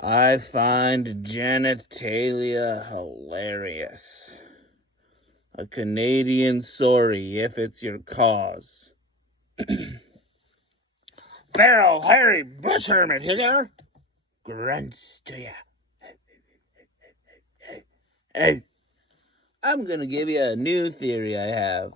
I find genitalia hilarious. A Canadian sorry if it's your cause. Feral, hairy bush hermit here. Grunts to ya. Hey. I'm gonna give you a new theory I have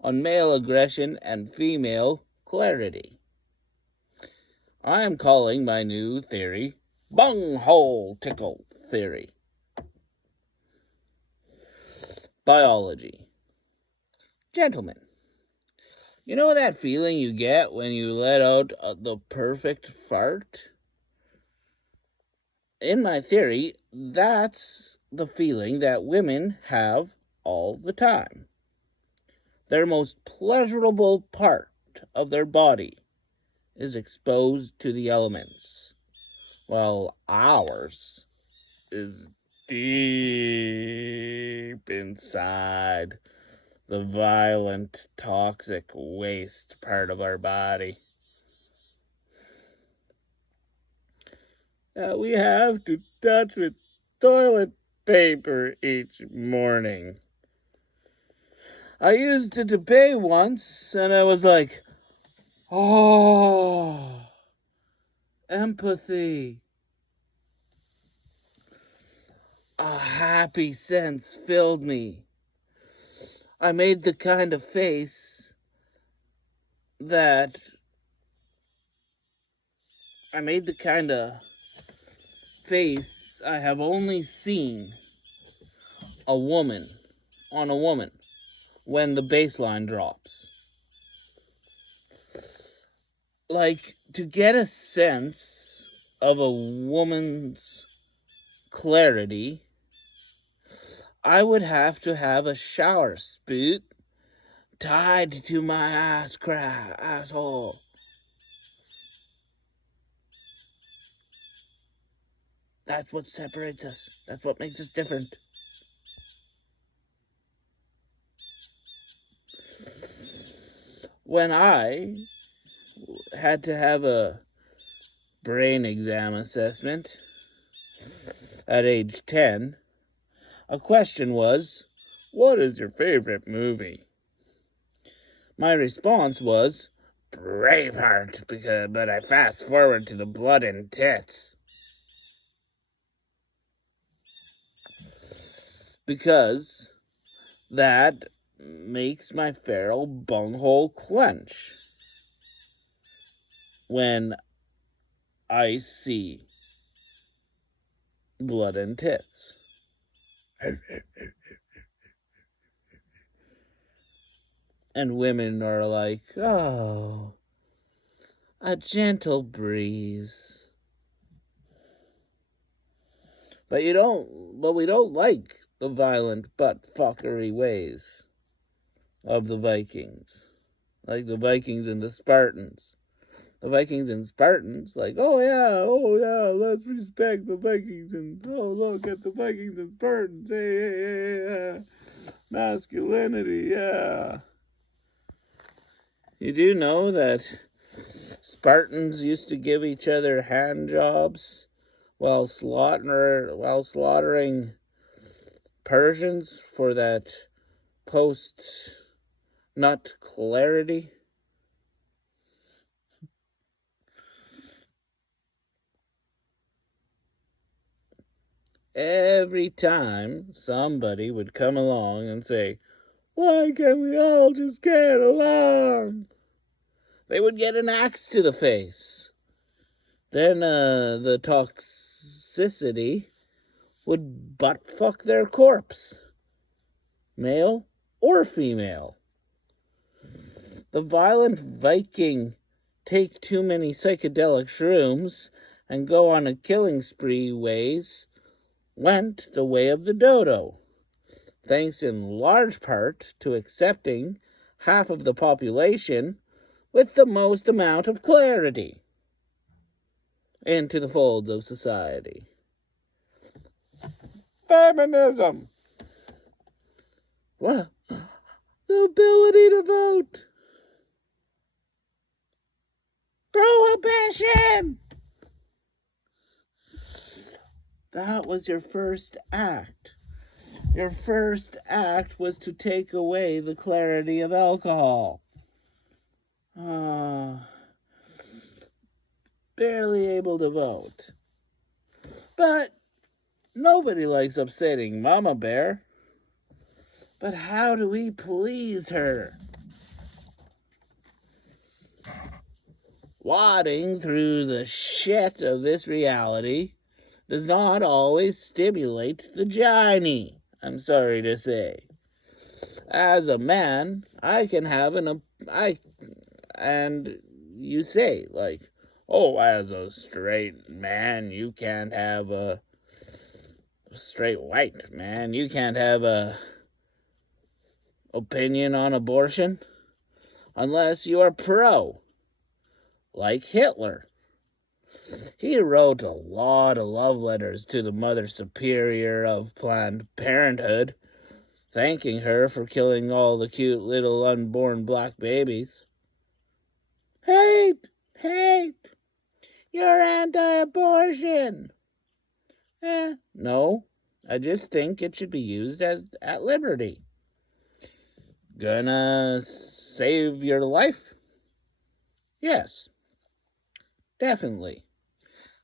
on male aggression and female clarity. I am calling my new theory bunghole tickle theory. Biology. Gentlemen, you know that feeling you get when you let out the perfect fart? In my theory, that's the feeling that women have all the time. Their most pleasurable part of their body is exposed to the elements, while ours is deep inside the violent, toxic waste part of our body. That we have to touch with toilet paper each morning. I used it to pay once, and I was like, oh, empathy. A happy sense filled me. I made the kind of face I have only seen on a woman when the baseline drops. Like, to get a sense of a woman's clarity, I would have to have a shower spout tied to my asshole. That's what separates us. That's what makes us different. When I had to have a brain exam assessment at age 10, a question was, what is your favorite movie? My response was, Braveheart, but I fast forward to the blood and tits. Because that makes my feral bunghole clench when I see blood and tits. And women are like, oh, a gentle breeze. But we don't like the violent butt-fuckery ways of the Vikings. Like the Vikings and the Spartans. The Vikings and Spartans, like, oh yeah, let's respect the Vikings, and oh, look at the Vikings and Spartans, hey, masculinity, yeah. You do know that Spartans used to give each other hand jobs while slaughtering Persians for that post-nut clarity? Every time somebody would come along and say, why can't we all just get along? They would get an axe to the face. Then the toxicity would butt-fuck their corpse, male or female. The violent Viking take too many psychedelic shrooms and go on a killing spree ways went the way of the dodo, thanks in large part to accepting half of the population with the most amount of clarity into the folds of society. Feminism. What? The ability to vote. Prohibition. That was your first act. Your first act was to take away the clarity of alcohol. Barely able to vote. But nobody likes upsetting Mama Bear. But how do we please her? Wadding through the shit of this reality does not always stimulate the giny, I'm sorry to say. As a man, I can have and you say, like, oh, as a straight man, you can't have a straight white man, you can't have a opinion on abortion unless you are pro, like Hitler. He wrote a lot of love letters to the Mother Superior of Planned Parenthood, thanking her for killing all the cute little unborn black babies. Hate! You're anti-abortion! No, I just think it should be used at liberty. Gonna save your life? Yes, definitely.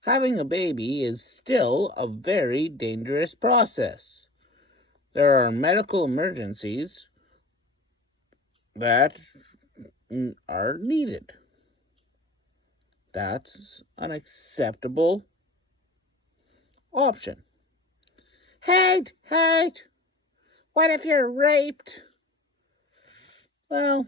Having a baby is still a very dangerous process. There are medical emergencies that are needed. That's an acceptable option. Hate! What if you're raped? Well,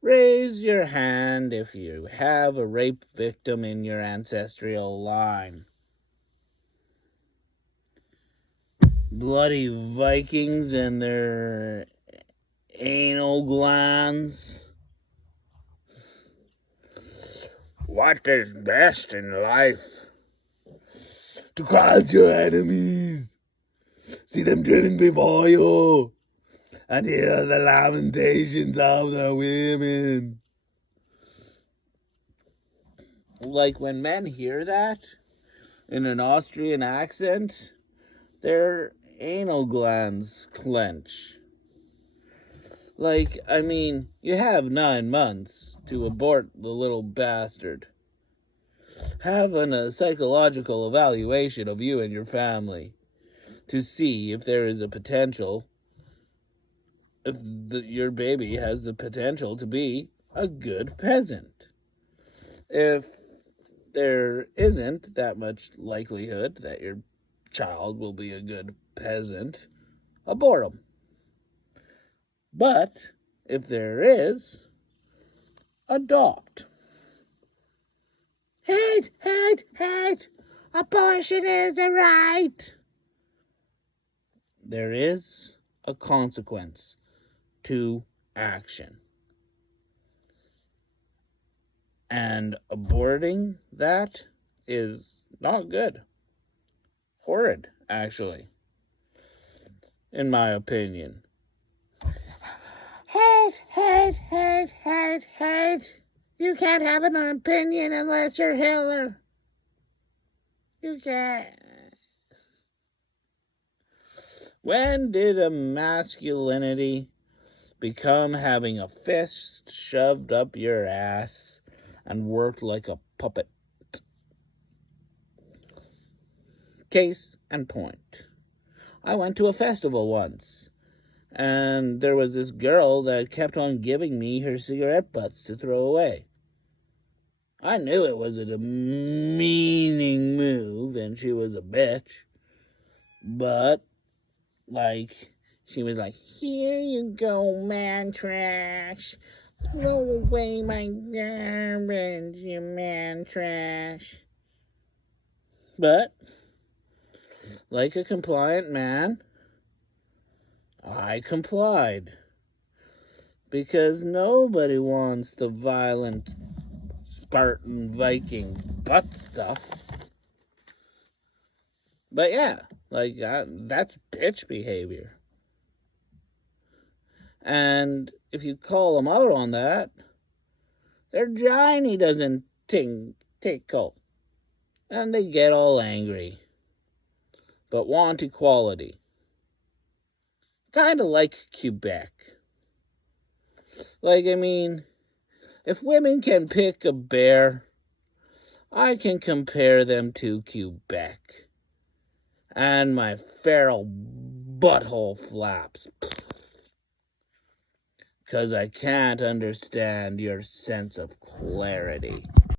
raise your hand if you have a rape victim in your ancestral line. Bloody Vikings and their anal glands. What is best in life? To cross your enemies, see them driven before you, and hear the lamentations of the women. Like when men hear that in an Austrian accent, their anal glands clench. Like, I mean, you have 9 months to abort the little bastard. Having a psychological evaluation of you and your family to see if there is a potential, if your baby has the potential to be a good peasant. If there isn't that much likelihood that your child will be a good peasant, abort them. But if there is, adopt. Hate! Abortion is a right. There is a consequence to action. And aborting that is not good. Horrid, actually. In my opinion. Hate. You can't have an opinion unless you're Hitler. You can't. When did a masculinity become having a fist shoved up your ass and worked like a puppet? Case in point. I went to a festival once, and there was this girl that kept on giving me her cigarette butts to throw away. I knew it was a demeaning move, and she was a bitch. But, she was like, here you go, man trash. Throw away my garbage, you man trash. But, like a compliant man, I complied. Because nobody wants the violent Spartan Viking butt stuff. But yeah, that's bitch behavior. And if you call them out on that, their giny doesn't tickle. and they get all angry, but want equality. Kind of like Quebec. If women can pick a bear, I can compare them to Quebec. And my feral butthole flaps. 'Cause I can't understand your sense of clarity.